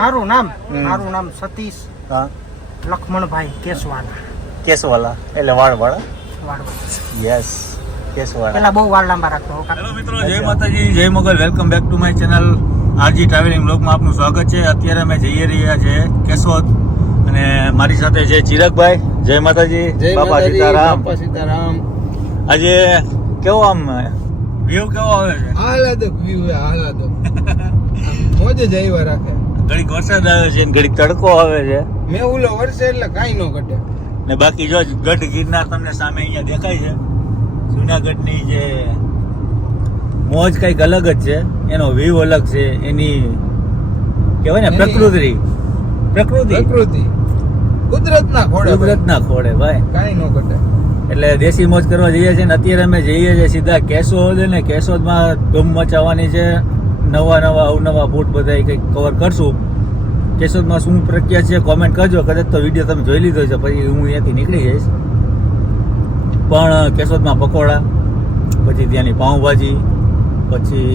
મારું નામ સતીશ હા લખમણભાઈ કેસવાલા. કેસવાલા એટલે વાળવાળા. વાળવા યસ કેસવાલા. પેલા બહુ વાળ લાંબા રાખતો. હેલો મિત્રો, જય માતાજી, જય Mogal. Welcome back to my channel RG travelling બ્લોગમાં આપનું સ્વાગત છે. અત્યારે અમે જઈ રહ્યા છે કેશોદ અને મારી સાથે છે ચિરાગભાઈ. જય માતાજી. બાપા સીતારામ. આજે કેવો આમ વ્યૂ કેવો આવે છે? આહલાદક વ્યૂ હે, આહલાદક. મોજ જ આવ્યા રાખે. ઘડીક વરસાદ આવે છે ને ઘડીક તડકો આવે છે મેં ઓલો વરસે એટલે કાંઈ ન ઘટે. ને બાકી જો ગઢ ગિરનાર તમને સામે અહીંયા દેખાય છે. જુનાગઢની જે મોજ કંઈક અલગ જ છે, એનો વ્યૂ અલગ છે, એની કહેવાય ને પ્રકૃતિ કુદરતના ખોળે, કુદરતના ખોળે ભાઈ કાંઈ ન ઘટે. એટલે દેશી મોજ કરવા જઈએ છીએ ને અત્યારે અમે જઈએ છીએ સીધા કેશોદ. ને કેશોદમાં ધૂમ મચાવવાની છે. નવા અવનવા ફૂડ બધા કંઈક કવર કરશું. કેશોદમાં શું પ્રખ્યાત છે કોમેન્ટ કરજો. કદાચ તો વિડીયો તમે જોઈ લીધો છે, પછી હું અહીંયાથી નીકળી જઈશ. પણ કેશોદમાં પકોડા, પછી ત્યાંની પાઉંભાજી, પછી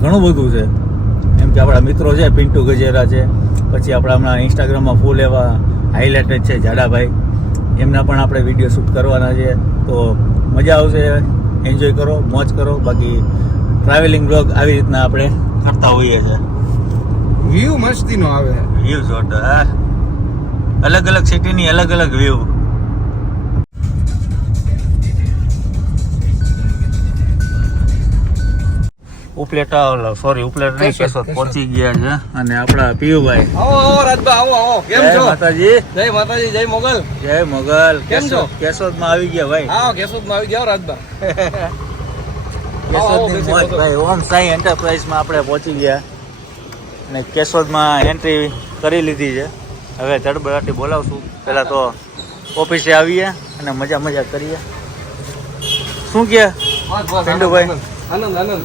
ઘણું બધું છે. એમ કે આપણા મિત્રો છે પિન્ટુ ગજેરા છે, પછી આપણા હમણાં ઇન્સ્ટાગ્રામમાં ફૂલ એવા હાઇલાઇટેડ છે જાડાભાઈ, એમના પણ આપણે વિડીયો શૂટ કરવાના છે. તો મજા આવશે, એન્જોય કરો, મોજ કરો. બાકી ટ્રાવેલિંગ બ્લોગ આવી રીતના આપણે કરતા હોઈએ છીએ. વ્યૂ મસ્તીનો આવે. વ્યૂ જોરદાર, અલગ અલગ સિટીની અલગ અલગ વ્યૂ. ઉપલેટા ઉપલેટા નહીં, કેશોદ પહોંચી ગયા છે. અને આપણા પિયુભાઈ. આવો રાજબા, આવો. કેમ જય છો? માતાજી. જય માતાજી, જય મોગલ. જય મોગલ. કેમ છો? કેશોદમાં આવી ગયા ભાઈ. હા, કેશોદમાં આવી ગયા રાજબા. કેશોદની મોજ ભાઈ. ઓમ સાઈ એન્ટરપ્રાઇઝમાં આપણે પહોંચી ગયા અને કેશોદમાં એન્ટ્રી કરી લીધી છે. હવે ધડબડાટી બોલાવશું. પહેલાં તો ઓફિસે આવીએ અને મજા કરીએ. શું કહે પિન્ટુભાઈ? આનંદ.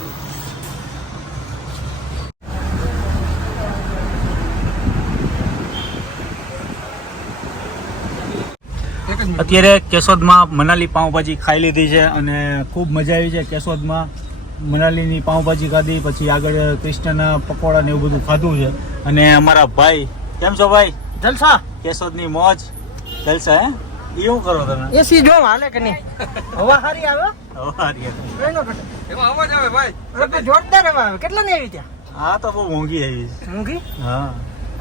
અત્યારે કેશોદમાં મનાલી પાઉંભાજી ખાઈ લીધી છે અને ખૂબ મજા આવી છે. કેશોદમાં મનાલીની પાઉંભાજી ખાધી, પછી આગળ કૃષ્ણના પકોડા ને એવું બધું ખાધું છે. અને અમારા ભાઈ, કેમ છો ભાઈ? જલસા. કેશોદની મોજ જલસા. હે એ શું કરો તમે? એસી જો હાલે કે નહીં? હવા હારી આવે. એમાં અવાજ આવે ભાઈ. જોરદાર હવા આવે. કેટલા ની આવી ત્યાં? હા તો બહુ મોંઘી આવી છે. ઊંઘી હા,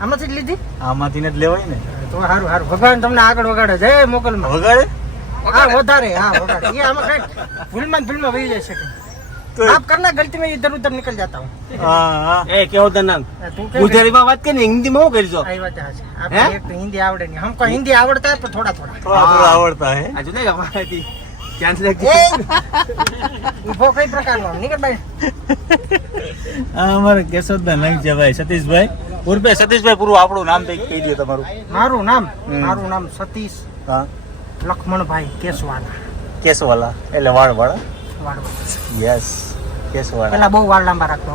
આમાંથી જ લીધી. આમાંથી ને જ લેવાય ને. તો સારું ભગવાન તમને આગળ વગાડે. જય મોગલમાં. વગાડે? હા વધારે. હા વગાડે. ये આમાં કઈ ભૂલમાં વહી જાય છે. आप करना गलती में इधर उधर निकल जाता हूँ. હા એ કેવો તને નામ? ગુજરાતીમાં વાત કરી ને હિન્દીમાં હું કરીશો? आई बात है. आपको एक तो हिंदी आवड़े नहीं. हमको हिंदी आवड़ता है पर थोड़ा થોડા આવડતા હે. આજુ નહીં અમારાથી કેન્સલ वो कई प्रकार નો निकल भाई. આ અમારા કેશોદના નંગ છે ભાઈ સતીશભાઈ. ઉર્ફે સતીશભાઈ. પૂરું આપણું નામ તો કહી દે તમારું. મારું નામ સતીશ હા લખમણભાઈ કેસવાલા. કેસવાલા એટલે વાળવાળા. વાળવા યસ કેસવાલા. પેલા બહુ વાળ લાંબા રાખતો.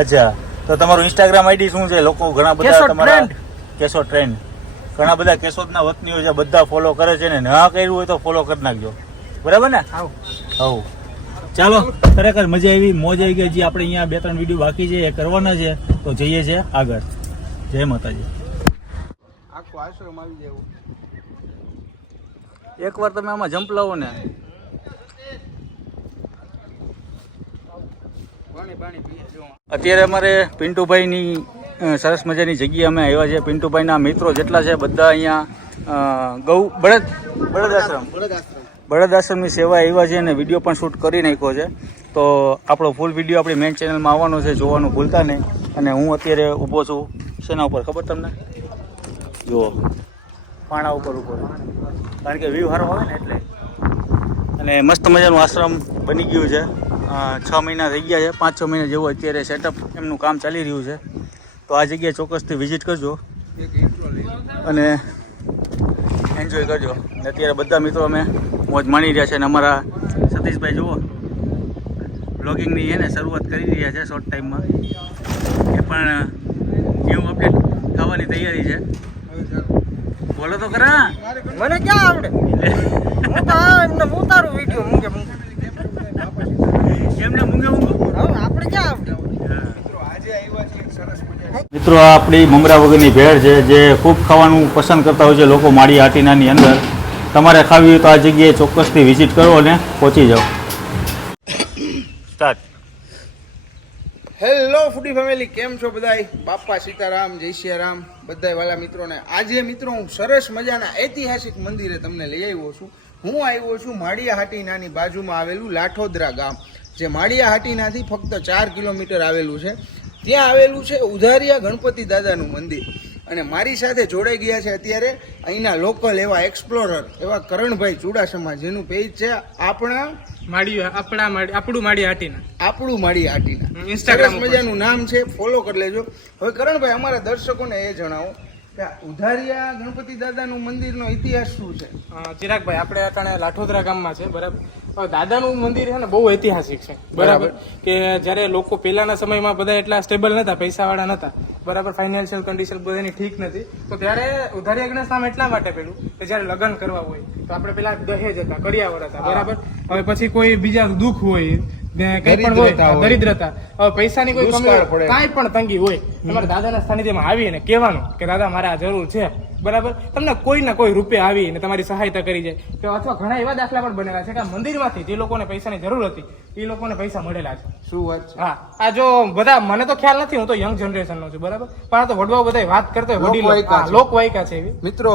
અચ્છા, તો તમારું ઇન્સ્ટાગ્રામ આઈડી શું છે? લોકો ઘણા બધા કેશોદ તમારા ટ્રેન્ડ. કેશોદ ટ્રેન્ડ ઘણા બધા કેશોદના વતનીઓ છે, બધા ફોલો કરે છે ને ના કર્યું હોય તો ફોલો કરી નાખજો. બરાબર ને? આવ હવ ચાલો, ખરેખર મજા આવી, મોજ આવી ગઈ. જે આપણે અહીંયા 2-3 વિડીયો બાકી છે એ કરવાના છે. તો જઈએ છે આગળ. જય માતાજી. આખો આશ્રમ આવી જાય એવું. એકવાર તમે આમાં જમ્પ લાવો ને. અત્યારે અમારે પિન્ટુભાઈની સરસ મજાની જગ્યાએ અમે આવ્યા છે. પિન્ટુભાઈના મિત્રો જેટલા છે બધા અહીંયા બળદ આશ્રમની સેવા આવ્યા છે અને વિડીયો પણ શૂટ કરી નાખ્યો છે. તો આપણો ફૂલ વિડીયો આપણી મેઇન ચેનલમાં આવવાનો છે, જોવાનું ભૂલતા નહીં. અને હું અત્યારે ઊભો છું શેના ઉપર ખબર તમને? જુઓ, પાણા ઉપર ઊભો છું, કારણ કે વ્યૂ સારો આવે ને એટલે. અને મસ્ત મજાનું આશ્રમ બની ગયું છે. 6 મહિના થઈ ગયા છે, 5-6 મહિના જેવું અત્યારે સેટઅપ એમનું કામ ચાલી રહ્યું છે. તો આ જગ્યાએ ચોક્કસથી વિઝિટ કરજો અને એન્જોય કરજો. અત્યારે બધા મિત્રો અમે મોજ માણી રહ્યા છે. અને અમારા સતીશભાઈ જુઓ બ્લોગિંગની છે ને શરૂઆત કરી રહ્યા છે શોર્ટ ટાઈમમાં. એ પણ ન્યૂ અપડેટ થવાની તૈયારી છે. બોલો તો ખરા. મને ક્યાં આવડે? હું તો એમને ઉતારું વિડીયો મૂકે એમને મૂંગે આપણે ક્યાં આવડે? આજે આવ્યા છે સરસ મજા મિત્રો આ આપણી મમરા વગરની ભેળ છે જે ખૂબ ખાવાનું પસંદ કરતા હોય છે લોકો માળી હાટીનાની અંદર. તમારે ખાવી હોય તો આ જગ્યાએ ચોક્કસથી વિઝિટ કરો અને પહોંચી જાઓ. સ્ટાર્ટ. હેલો ફૂડી ફેમિલી, કેમ છો બધાય? બાપા સીતારામ, જય શ્રી રામ બધાય વાલા મિત્રોને. આજે મિત્રો હું સરસ મજાના ઐતિહાસિક મંદિરે તમને લઈ આવ્યો છું. હું આવ્યો છું માળિયા હાટીનાની બાજુમાં આવેલું લાઠોદરા ગામ, જે માળિયા હાટીનાથી ફક્ત 4 કિલોમીટર આવેલું છે. ત્યાં આવેલું છે ઉધારિયા ગણપતિ દાદાનું મંદિર. અને મારી સાથે જોડાઈ ગયા છે અત્યારે અહીંના લોકલ એવા એક્સપ્લોરર એવા કરણભાઈ ચુડાસમા, જેનું પેજ છે આપણું માળી હાટીના. સરસ મજાનું નામ છે, ફોલો કરી લેજો. હવે કરણભાઈ, અમારા દર્શકોને એ જણાવો કે આ ઉધારિયા ગણપતિ દાદાનું મંદિરનો ઇતિહાસ શું છે? ચિરાગભાઈ, આપણે અત્યારે લાઠોદરા ગામમાં છે, બરાબર. દાદાનું મંદિર છે ને બહુ ઐતિહાસિક છે, બરાબર. કે જ્યારે લોકો પહેલાના સમયમાં બધા એટલા સ્ટેબલ નતા, પૈસાવાળા નતા, બરાબર, ફાઇનાન્શિયલ કન્ડિશન બધાની ઠીક નથી, તો ત્યારે ઉધારિયા ગણેશ નામ એટલા માટે પેલું કે જ્યારે લગ્ન કરવા હોય તો આપણે પેલા દહેજ હતા, કડિયાવર હતા, બરાબર. હવે પછી કોઈ બીજા દુઃખ હોય, કઈ પણ હોય, દરિદ્રતા, હવે પૈસાની કોઈ કમી હોય, કાંઈ પણ તંગી હોય, તમારે દાદાના સાનિધ્યમાં આવીને કહેવાનું કે દાદા મારે આ જરૂર છે, બરાબર. તમને કોઈ ના કોઈ રૂપે આવીને તમારી સહાયતા કરી જાય. કે અથવા ઘણા એવા દાખલા પણ બનેલા છે કે મંદિરમાંથી જે લોકોને પૈસાની જરૂર હતી એ લોકોને પૈસા મળેલા છે. શું વાત છે? હા, આ જો બધા, મને તો ખ્યાલ નથી, હું તો યંગ જનરેશન નો છું, બરાબર, પણ આ તો વડવાઓ બધા વાત કરતા હોય, વડીલો લોકવાયકા છે એવી. મિત્રો,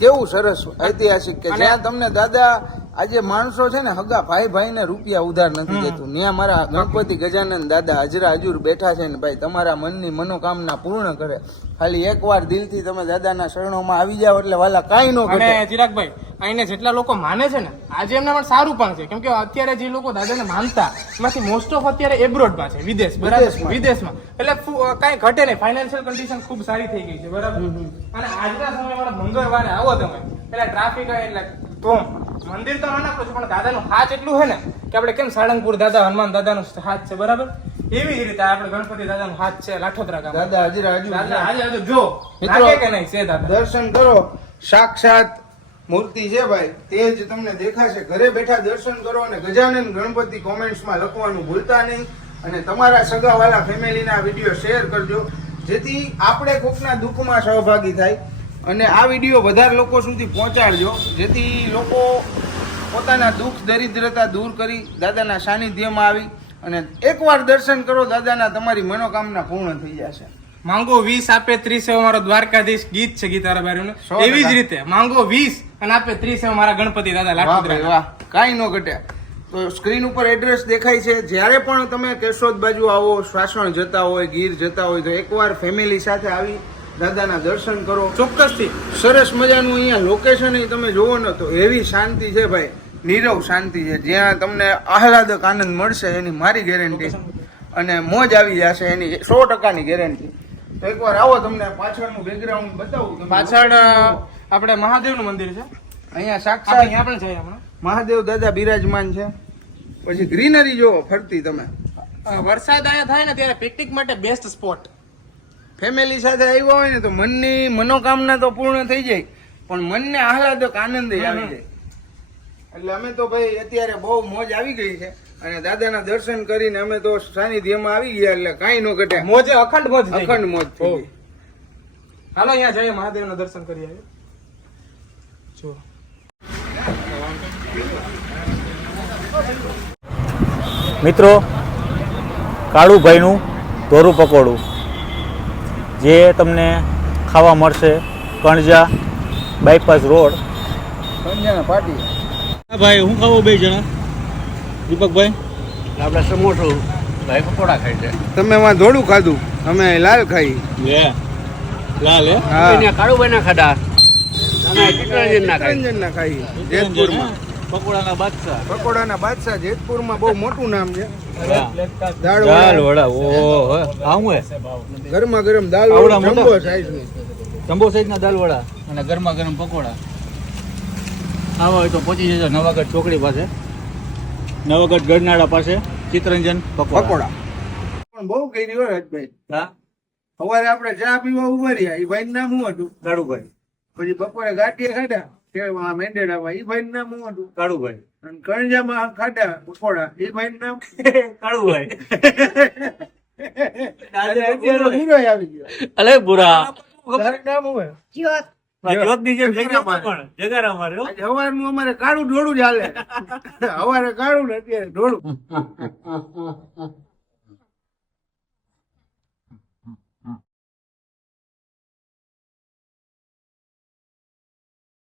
કેવું સરસ ઐતિહાસિક કે જ્યાં તમને દાદા આજે માણસો છે ને હગા ભાઈ ને રૂપિયા ઉધાર નથી દેતું. ત્યાં મારા ગણપતિ ગજાનન દાદા હજરા હજુર બેઠા છે ને ભાઈ તમારા મનની મનોકામના પૂર્ણ કરે. ખાલી એકવાર દિલથી તમે દાદાના શરણોમાં આવી જાવ એટલે વાલા કાંઈ નો ઘટે. અને ચિરાગભાઈ, અહીંને જેટલા લોકો માને છે ને આજે એમને પણ સારું પણ છે, કેમ કે અત્યારે જે લોકો દાદાને માનતા એમાંથી મોસ્ટ ઓફ અત્યારે એબ્રોડમાં છે, વિદેશ, બરાબર, વિદેશમાં. એટલે કાંઈ ઘટે નહીં, ફાઇનાન્શિયલ કન્ડિશન ખૂબ સારી થઈ ગઈ છે, બરાબર. અને આજના સમયમાં મંગળવારે આવો તમે, પેલા ટ્રાફિક એટલે તો મંદિર તો નાનકડું છે પણ દાદાનું હાથ એટલું છે ને કે આપણે કેમ સાળંગપુર દાદા હનુમાન દાદાનો હાથ છે, બરાબર, એવી જ રીતે આપણે ગણપતિ દાદાનો હાથ છે લાઠોદરા ગામ. દાદા હજરા હજુ જો લાગે કે નહીં છે દાદા. દર્શન કરો, સાક્ષાત મૂર્તિ છે ભાઈ, તે જ તમને દેખાશે. ઘરે બેઠા દર્શન કરો અને ગજાનન ગણપતિ કોમેન્ટ્સમાં લખવાનું ભૂલતા નહીં. અને તમારા સગાવાલા ફેમિલીના વિડીયો શેર કરજો, જેથી આપણે કોકના દુઃખમાં સહભાગી થાય. અને આ વિડીયો વધારે લોકો સુધી પહોંચાડજો, જેથી લોકો પોતાના દુઃખ દરિદ્રતા દૂર કરી દાદાના સાનિધ્યમાં આવી અને એકવાર દર્શન કરો દાદાના, તમારી મનોકામના પૂર્ણ થઈ જશે. માંગો 20 આપે 30 એવો મારો દ્વારકાધીશ ગીત છે ગીતારા બારીનું. એવી જ રીતે માંગો 20 અને આપે 30 એવો મારા ગણપતિ દાદા લાઠોદરા. વાહ, કાંઈ નો ઘટે. તો સ્ક્રીન ઉપર એડ્રેસ દેખાય છે. જ્યારે પણ તમે કેશોદ બાજુ આવો, શ્વાસણ જતા હોય, ગીર જતા હોય, તો એકવાર ફેમિલી સાથે આવી દાદાના દર્શન કરો ચોક્કસથી. સરસ મજાનું અહીંયા લોકેશન તમે જોવો ને તો એવી શાંતિ છે ભાઈ, નીરવ શાંતિ છે, જ્યાં તમને આહલાદક આનંદ મળશે એની મારી ગેરંટી, અને મોજ આવી જશે એની 100%ની ગેરંટી. તો એકવાર આવો, તમને પાછળનું બેકગ્રાઉન્ડ બતાવું. પાછળ આપણે મહાદેવનું મંદિર છે, અહીંયા સાક્ષાત અહીંયા પણ જઈએ હમણાં. મહાદેવ દાદા બિરાજમાન છે. પછી ગ્રીનરી જોવો ફરતી તમે. વરસાદ અહીંયા થાય ને ત્યારે પિકનિક માટે બેસ્ટ સ્પોટ. ફેમિલી સાથે આવ્યા હોય ને તો મનની મનોકામના તો પૂર્ણ થઈ જાય, પણ મનને આહલાદક આનંદ આવી જાય. એટલે અમે તો ભાઈ અત્યારે બહુ મોજ આવી ગઈ છે અને દાદાના દર્શન કરીને અમે તો સાનિધ્યમાં આવી ગયા, એટલે કાંઈ નો ઘટે. મોજે અખંડ મોજ, અખંડ મોજ થઈ ગઈ. હાલો અહીંયા જઈએ, મહાદેવના દર્શન કરી આવીએ. જો મિત્રો, કાળુભાઈનું ધોરું પકોડું જે તમને ખાવા મળશે કણજા બાયપાસ રોડ, સંજાના પાટી. ભાઈ હું ખાવું બે જણા? દીપકભાઈ, આપણે સમોસું, ભાઈ પકોડા ખાય છે. તમે એમાં ધોળું ખાધું, અમે લાલ ખાઈ. લાલ હે? હા, કાળુભાઈ ના ખાધા, ચિત્તરંજનના ખાઈ. જેતપુરમાં પકોડાના બાદશાહ. પકોડાના બાદશાહ જેતપુરમાં બહુ મોટું નામ છે. દાળ દાલ વડા, વડા, ઓહો, આ શું હે? ગરમા ગરમ દાલ આવડા વડા, મોટા? જમ્બો સાઈઝની. જમ્બો સાઈઝના દાલ વડા અને ગરમા ગરમ પકોડા. આવા હોય તો પહોંચી જજો નવાગઢ ચોકડી પાસે, નવાગઢ ગઢનાળા પાસે ચિત્તરંજન પકોડા પણ બહુ કરી હોય હજભાઈ. હા, સવારે આપણે ચા પીવા ઉભા રહ્યા, એ ભાઈ નામ શું હતું? કાળુભાઈ. પછી બપોરે ગાંઠિયા ખાધા તેમાં મેંદેડામાં, એ ભાઈ નામ શું હતું? કાળુભાઈ. અને કણજામાં ખાધા પકોડા, એ ભાઈ નામ કાળુભાઈ. અત્યારે હીરો આવી ગયો. અલે બુરા તારું નામ શું હે? જ્યોતની જેમ જગ્યામાં પણ જગારા મારે હો. આજે સવારનું અમારે કાળું ઢોળું જ હાલે. સવારે કાળું ને અત્યારે ઢોળું.